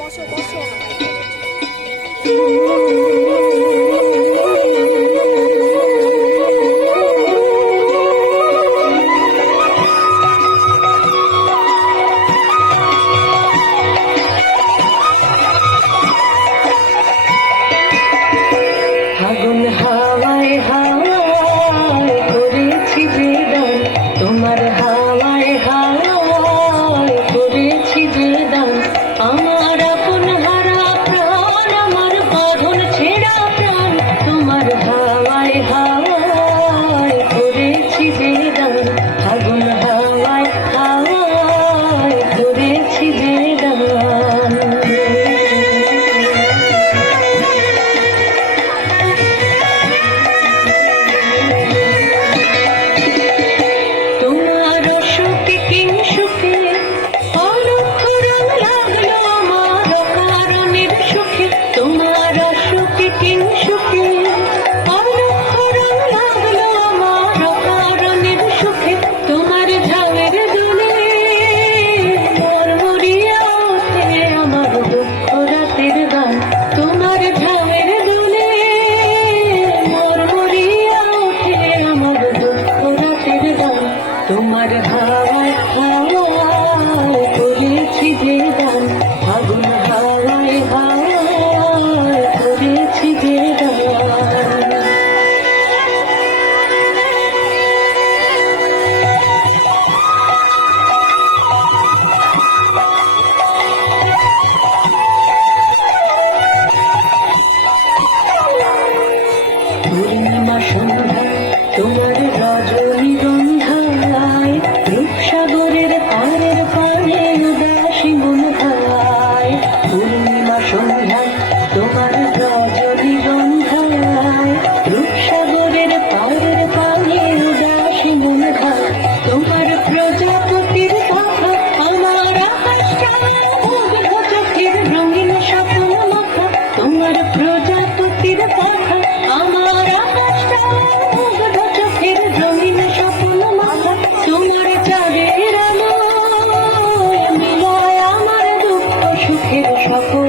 বসো বসো। ফাগুন হাওয়ায় হাওয়ায় করেছি যে দান, তোমার হাওয়ায় হাওয়ায় করেছি যে দান। আমার আপন হারা প্রাণ, আমার বাঁধন ছেঁড়া প্রাণ, তোমার হাওয়ায় হাওয়ায় করেছি যে দান। ফাগুন হাওয়ায় হাওয়ায় করেছি যে দান। তোমার হাওয়ায় হাওয়ায় করেছি যে দান, ফাগুন হাওয়ায় হাওয়ায় করেছি যে দান। পূর্ণিমা সন্ধ্যা তোমার রজনীগন্ধায়, রূপসাগরের পারের পারে উদাসী মন হায়। পূর্ণিমা সন্ধ্যা তোমার রজনীগন্ধায়, রূপসাগরের পারের পারে উদাসী মন হায়। তোমার প্রজাপতির কথা আমার আকাশটা মুগ্ধ চোখের রঙিন স্বপ্ন মাখা। তোমার প্রজাপতির কথা আমার আকাশটা মুগ্ধ চোখের রঙিন স্বপ্ন মাখা। তোমার চাঁদের আলোয় মিলায় আমার দুঃখ সুখের সকল